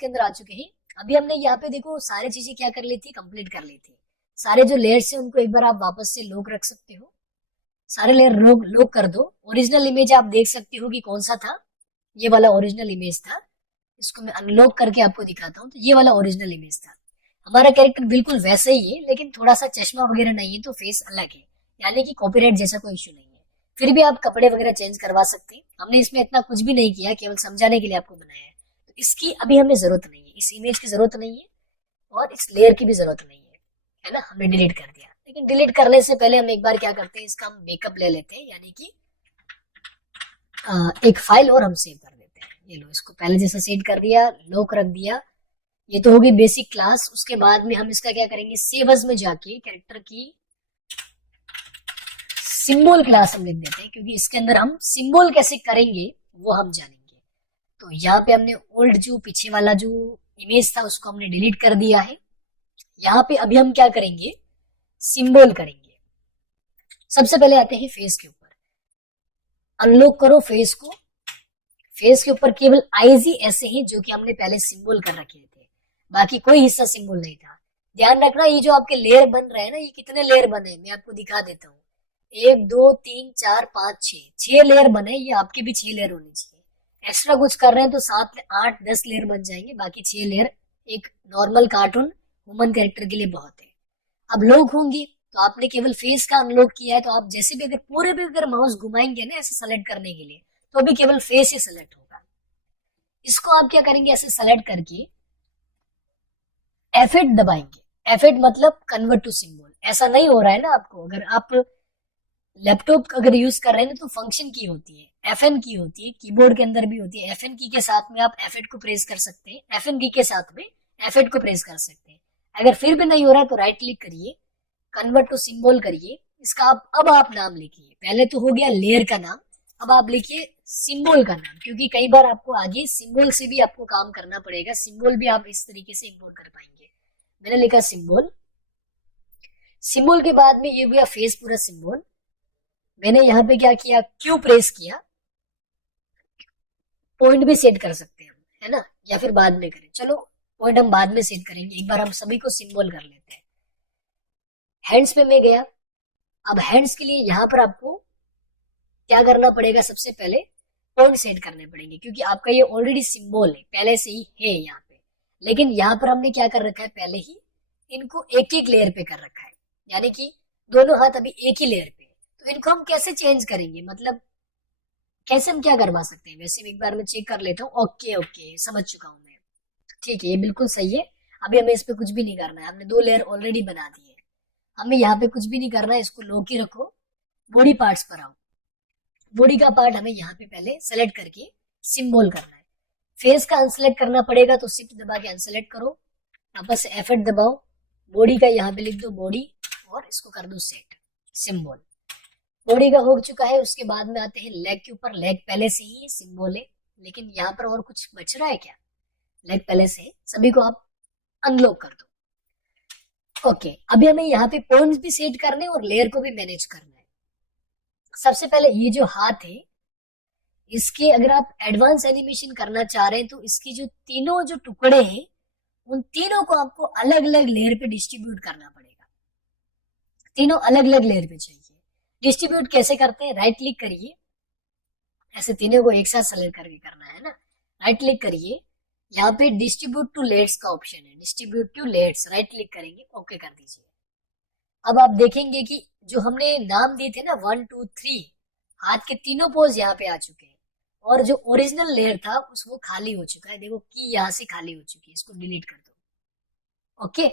के अंदर आ चुके हैं। अभी हमने यहाँ पे देखो सारी चीजें क्या कर ली थी, कंप्लीट कर ली थी। सारे जो लेयर्स है उनको एक बार आप वापस से लॉक रख सकते हो। सारे लेयर लॉक कर दो। ओरिजिनल इमेज आप देख सकते हो कि कौन सा था, ये वाला ओरिजिनल इमेज था। इसको मैं अनलॉक करके आपको दिखाता हूँ। तो ये वाला ओरिजिनल इमेज था। हमारा कैरेक्टर बिल्कुल वैसा ही है, लेकिन थोड़ा सा चश्मा वगैरह नहीं है, तो फेस अलग है। यानी कि कॉपीराइट जैसा कोई इशू नहीं है। फिर भी आप कपड़े वगैरह चेंज करवा सकते हैं। हमने इसमें इतना कुछ भी नहीं किया, केवल समझाने के लिए आपको बनाया है। तो इसकी अभी हमें जरूरत नहीं है, इस इमेज की जरूरत नहीं है और इस लेयर की भी जरूरत नहीं है ना। हमने डिलीट कर दिया। लेकिन डिलीट करने से पहले हम एक बार क्या करते हैं, इसका हम बैकअप ले लेते हैं। यानी कि एक फाइल और हम सेव कर देते हैं। ये लो, इसको पहले जैसा सेव कर दिया, लॉक रख दिया। ये तो होगी बेसिक क्लास। उसके बाद में हम इसका क्या करेंगे, सेव एज में जाके कैरेक्टर की सिंबल क्लास हम लिख देते हैं, क्योंकि इसके अंदर हम सिंबल कैसे करेंगे वो हम जानेंगे। तो यहाँ पे हमने ओल्ड जो पीछे वाला जो इमेज था उसको हमने डिलीट कर दिया है। यहाँ पे अभी हम क्या करेंगे, सिंबल करेंगे। सबसे पहले आते हैं फेस के ऊपर। अनलॉक करो फेस को। फेस के ऊपर केवल आईज ही ऐसे हैं जो कि हमने पहले सिंबल कर रखे थे, बाकी कोई हिस्सा सिंबल नहीं था। ध्यान रखना, ये जो आपके लेयर बन रहे हैं ना, ये कितने लेयर बने मैं आपको दिखा देता हूँ। 1 2 3 4 5 6 लेयर बने। ये आपके भी 6 लेयर होने चाहिए। एक्स्ट्रा कुछ कर रहे हैं तो 7 8 10 लेयर बन जाएंगे। बाकी 6 लेयर एक नॉर्मल कार्टून ह्यूमन कैरेक्टर के लिए बहुत है। अब लोग होंगे तो आपने केवल फेस का अनलॉक किया है, तो आप जैसे भी अगर पूरे भी अगर माउस घुमाएंगे ना ऐसे सेलेक्ट करने के लिए, तो अभी केवल फेस ही सेलेक्ट होगा। इसको आप क्या करेंगे, ऐसे सेलेक्ट करके F8 दबाएंगे। F8 मतलब कन्वर्ट टू सिंबल। ऐसा नहीं हो रहा है ना आपको, अगर आप लैपटॉप अगर यूज कर रहे हैं तो फंक्शन की होती है, FN की होती है, कीबोर्ड के अंदर भी होती है। FN की के साथ में आप F8 को प्रेस कर सकते हैं, FN की के साथ में F8 को प्रेस कर सकते हैं। अगर फिर भी नहीं हो रहा है तो राइट क्लिक करिए, कन्वर्ट टू सिंबल करिए। इसका अब आप नाम लिखिए। पहले तो हो गया लेयर का नाम, अब आप लिखिए सिंबल का नाम, क्योंकि कई बार आपको आगे सिंबल से भी आपको काम करना पड़ेगा। सिंबल भी आप इस तरीके से इंपोर्ट कर पाएंगे। मैंने लिखा सिंबल। सिंबल के बाद में ये हो गया फेस पूरा सिंबल। मैंने यहाँ पे क्या किया, क्यू प्रेस किया। पॉइंट भी सेट कर सकते हैं हम, है ना, या फिर बाद में करें। चलो पॉइंट हम बाद में सेट करेंगे, एक बार हम सभी को सिंबल कर लेते हैं। हैंड्स पे मैं गया। अब हैंड्स के लिए यहाँ पर आपको क्या करना पड़ेगा, सबसे पहले पॉइंट सेट करने पड़ेंगे, क्योंकि आपका ये ऑलरेडी सिंबल है, पहले से ही है यहाँ पे। लेकिन यहाँ पर हमने क्या कर रखा है, पहले ही इनको एक एक लेयर पे कर रखा है। यानी कि दोनों हाथ अभी एक ही लेयर पे। तो इनको हम कैसे चेंज करेंगे, मतलब कैसे हम क्या करवा सकते हैं। वैसे एक बार मैं चेक कर लेता हूँ। ओके ओके, समझ चुका हूँ मैं। ठीक है, ये बिल्कुल सही है। अभी हमें इस पे कुछ भी नहीं करना है, हमने 2 लेयर ऑलरेडी बना दी है। हमें यहाँ पे कुछ भी नहीं करना है, इसको लॉक ही रखो। बॉडी पार्ट्स पर आओ। बॉडी का पार्ट हमें यहाँ पे पहले सेलेक्ट करके सिंबल करना है। फेस का अनसेलेक्ट करना पड़ेगा, तो शिफ्ट दबा के अनसेलेक्ट करो, वापस से F8 दबाओ। बॉडी का यहाँ पे लिख दो बॉडी और इसको कर दो सेट सिंबल। बॉडी का हो चुका है। उसके बाद में आते हैं लेग के ऊपर। लेग पहले से ही सिंबल है, लेकिन यहाँ पर और कुछ बच रहा है क्या, लेग पहले से है। सभी को आप अनलॉक कर दो। ओके, अभी हमें यहाँ पे पॉइंट्स भी सेट करने और लेयर को भी मैनेज करना है। सबसे पहले ये जो हाथ है, इसके अगर आप एडवांस एनिमेशन करना चाह रहे हैं तो इसकी जो तीनों जो टुकड़े हैं उन तीनों को आपको अलग अलग लेयर पे डिस्ट्रीब्यूट करना पड़ेगा। तीनों अलग अलग लेयर पे चाहिए। डिस्ट्रीब्यूट कैसे करते हैं, राइट क्लिक करिए। ऐसे तीनों को एक साथ सेलेक्ट करके करना है ना। राइट क्लिक करिए, यहाँ पे डिस्ट्रीब्यूट टू लेयर्स का ऑप्शन है, distribute two layers. Right click करेंगे, ओके कर दीजिए। अब आप देखेंगे कि जो हमने नाम दिए थे ना 1 2 3, हाथ के तीनों पोज यहाँ पे आ चुके हैं। और जो ओरिजिनल लेयर था उस वो खाली हो चुका है। देखो की यहाँ से खाली हो चुकी है, इसको डिलीट कर दो। ओके,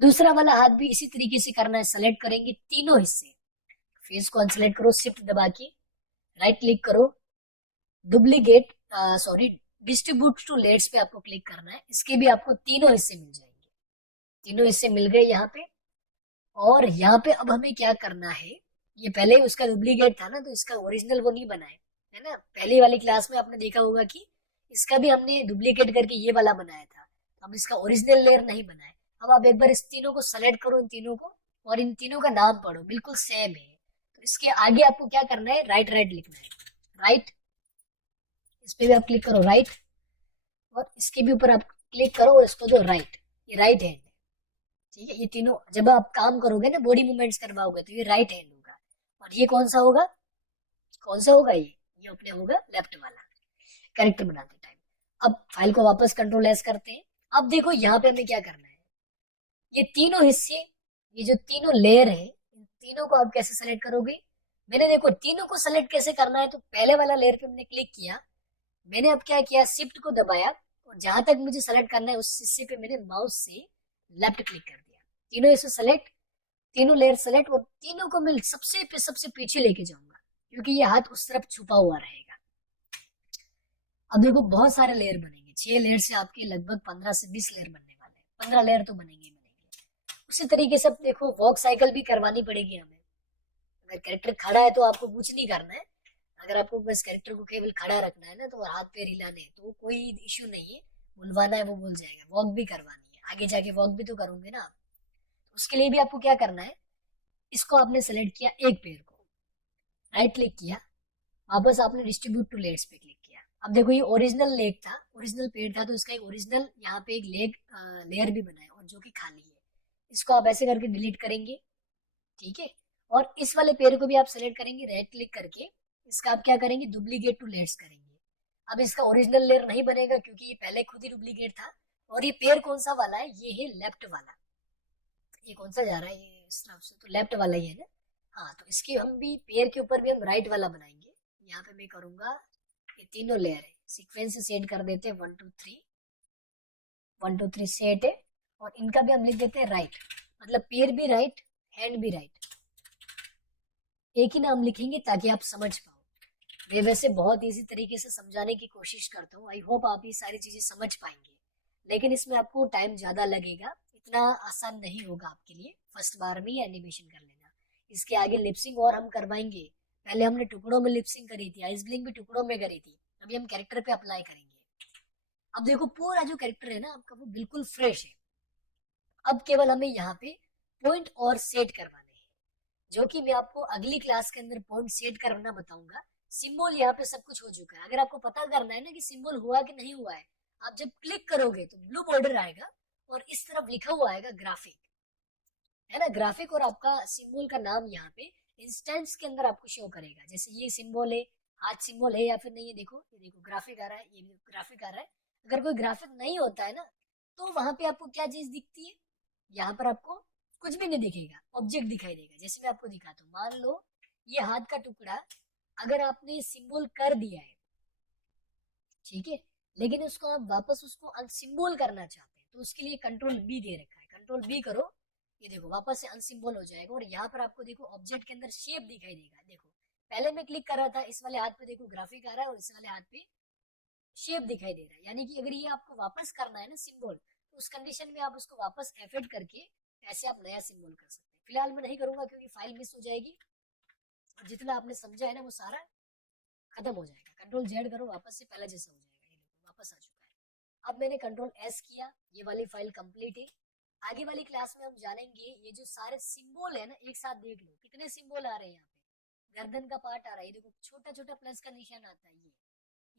दूसरा वाला हाथ भी इसी तरीके से करना है। सेलेक्ट करेंगे तीनों हिस्से। फेस को अनसेलेक्ट करो, शिफ्ट दबा के राइट क्लिक करो, duplicate sorry distribute two layers पे आपको क्लिक करना है। इसके भी आपको तीनों हिस्से मिल जाएंगे। तीनों हिस्से मिल गए यहाँ पे। और यहाँ पे अब हमें क्या करना है, ये पहले ही उसका डुप्लीकेट था ना, तो इसका ओरिजिनल वो नहीं बनाए, है ना। पहली वाली क्लास में आपने देखा होगा कि इसका भी हमने डुप्लीकेट करके ये वाला बनाया था। हम इसका ओरिजिनल लेयर नहीं बनाए। अब आप एक बार इस तीनों को सेलेक्ट करो, इन तीनों को, और इन तीनों का नाम पढ़ो, बिल्कुल सेम है। तो इसके आगे आपको क्या करना है, राइट राइट लिखना है। राइट, इस पे भी आप क्लिक करो राइट, और इसके भी ऊपर आप क्लिक करो और इसको दो राइट, ये राइट हैंड है। ठीक है, ये तीनों जब आप काम करोगे ना, बॉडी मूवमेंट्स करवाओगे, तो ये राइट हैंड होगा। और ये कौन सा होगा, कौन सा होगा, ये अपने होगा लेफ्ट वाला, कैरेक्टर बनाते टाइम। अब फाइल को वापस कंट्रोल एस करते हैं। अब देखो यहाँ पे हमें क्या करना है, ये तीनों हिस्से, ये जो तीनों लेयर है, इन तीनों को आप कैसे सेलेक्ट करोगे। मैंने देखो तीनों को सेलेक्ट कैसे करना है, तो पहले वाला लेयर पे मैंने क्लिक किया, मैंने अब क्या किया, शिफ्ट को दबाया और जहां तक मुझे सेलेक्ट करना है उस हिस्से पे मैंने माउस से लेफ्ट क्लिक कर दिया। तीनों हिस्से सेलेक्ट, तीनों लेयर सेलेक्ट, और तीनों को मैं सबसे पीछे लेके जाऊंगा, क्योंकि ये हाथ उस तरफ छुपा हुआ रहेगा। अब देखो बहुत सारे लेयर बनेंगे, 6 लेयर से आपके लगभग 15 से 20 लेयर बनने वाले हैं, 15 लेयर तो बनेंगे ही बनेंगे। उसी तरीके से अब देखो वॉक साइकिल भी करवानी पड़ेगी हमें। अगर कैरेक्टर खड़ा है तो आपको कुछ नहीं करना है, अगर आपको बस कैरेक्टर को केवल खड़ा रखना है ना, तो हाथ पैर हिलाने हैं, तो कोई इश्यू नहीं है, बुलवाना है वो बोल जाएगा। वॉक भी करवानी है, आगे जाके वॉक भी तो करोगे ना आप। तो उसके लिए भी आपको क्या करना है, इसको आपने सेलेक्ट किया एक पैर को, राइट क्लिक किया, वापस आपने डिस्ट्रीब्यूट टू लेयर्स पे क्लिक किया। अब देखो ये ओरिजिनल लेग था, ओरिजिनल पेड़ था, तो इसका एक ओरिजिनल यहाँ पे एक लेग लेयर भी बना है और जो कि खाली है। इसको आप ऐसे करके डिलीट करेंगे, ठीक है। और इस वाले पेड़ को भी आप सेलेक्ट करेंगे, राइट क्लिक करके इसका आप क्या करेंगे, डुप्लीकेट टू लेयर्स करेंगे। अब इसका ओरिजिनल लेयर नहीं बनेगा क्योंकि ये पहले खुद ही डुप्लीकेट था। और ये पेड़ कौन सा वाला है, ये है लेफ्ट वाला। ये कौन सा जा रहा है, ये इस तरफ से तो लेफ्ट वाला ही है ना। हाँ, तो इसकी हम भी पेड़ के ऊपर भी हम राइट वाला बनाएंगे। यहाँ पे मैं करूंगा, ये तीनों लेयर है, सीक्वेंस से सेट कर देते हैं 1 2 3, 1 2 3 सेट है। और इनका भी हम लिख देते हैं राइट, मतलब पेड़ भी राइट, हैंड भी राइट, एक ही नाम लिखेंगे ताकि आप समझ पाओ। मैं वैसे बहुत इजी तरीके से समझाने की कोशिश करता हूँ, आई होप आप ये सारी चीजें समझ पाएंगे, लेकिन इसमें आपको टाइम ज्यादा लगेगा, इतना आसान नहीं होगा आपके लिए फर्स्ट बार में ही एनिमेशन कर लेना। इसके आगे लिपसिंग और हम करवाएंगे, पहले हमने टुकड़ों में लिपसिंग करी थी, आइस ब्लिंक भी टुकड़ों में करी थी, अभी हम कैरेक्टर पे अप्लाई करेंगे। अब देखो पूरा जो कैरेक्टर है ना आपका वो बिल्कुल फ्रेश है। अब केवल हमें यहाँ पे पॉइंट और सेट करवाने हैं, जो कि मैं आपको अगली क्लास के अंदर पॉइंट सेट करना बताऊंगा। सिंबल यहाँ पे सब कुछ हो चुका है, अगर आपको पता करना है ना कि सिंबल हुआ कि नहीं हुआ है, आप जब क्लिक करोगे तो ब्लू बॉर्डर आएगा और इस तरफ लिखा हुआ आएगा ग्राफिक, है ना। ग्राफिक और आपका सिंबल का नाम यहाँ पे इंस्टेंस के अंदर आपको शो करेगा, जैसे ये सिंबल है, हाथ सिंबल है या फिर नहीं है, देखो ये देखो ग्राफिक आ रहा है, ये भी ग्राफिक आ रहा है। अगर कोई ग्राफिक नहीं होता है ना, तो वहां पे आपको क्या चीज दिखती है, यहाँ पर आपको कुछ भी नहीं दिखेगा, ऑब्जेक्ट दिखाई देगा। जैसे मैं आपको दिखाता हूँ, मान लो ये हाथ का टुकड़ा अगर आपने सिंबल कर दिया है, ठीक है, लेकिन उसको आप वापस उसको अनसिंबल करना चाहते हैं, तो उसके लिए कंट्रोल बी दे रखा है, कंट्रोल बी करो, ये देखो वापस से अनसिंबल हो जाएगा। और यहाँ पर आपको देखो ऑब्जेक्ट के अंदर शेप दिखाई देगा, देखो पहले मैं क्लिक कर रहा था, इस वाले हाथ पे देखो ग्राफिक आ रहा है और इस वाले हाथ पे शेप दिखाई दे रहा है। यानी कि अगर ये आपको वापस करना है ना सिंबल, तो उस कंडीशन में आप उसको वापस एफेक्ट करके ऐसे आप नया सिंबल कर सकते हैं। फिलहाल मैं नहीं करूंगा क्योंकि फाइल मिस हो जाएगी, और जितना आपने समझा है ना वो सारा खत्म हो जाएगा। कंट्रोल जेड करो, वापस से पहले जैसा हो जाएगा, ये देखो वापस आ चुका है। अब मैंने कंट्रोल एस किया, ये वाली फाइल कंप्लीट है। आगे वाली क्लास में हम जानेंगे ये जो सारे सिंबल है ना, एक साथ देख लो कितने सिंबल आ रहे हैं यहाँ पे। गर्दन का पार्ट आ रहा है, देखो छोटा छोटा प्लस का निशान आता है,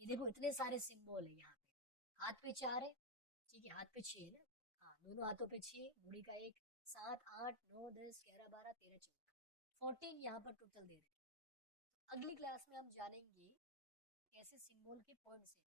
ये देखो इतने सारे सिंबल है यहाँ पे। हाथ पे 4 है, ठीक है, हाथ पे 6 है ना, हाँ दोनों हाथों पे 6, मुड़ी का 1, 7 8 9 10 11 12 13 14, 14 यहाँ पर टोटल दे रहे हैं। अगली क्लास में हम जानेंगे कैसे सिंबल के पॉइंट से